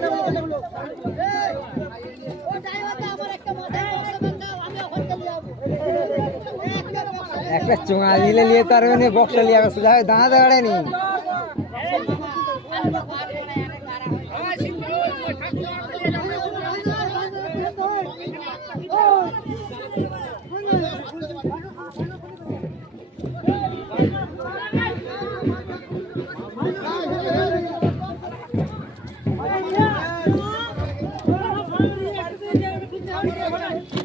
বল বল ও ড্রাইভারটা আমার একটা মাছের বক্স বন্ধ দাও আমি ওখানে দিয়ে যাব একটা চুরা দিলে নিয়ে তার মানে বক্সা লিয়া গেছে যা দাঁড়া দাঁড়া রে নি Hadi, hadi.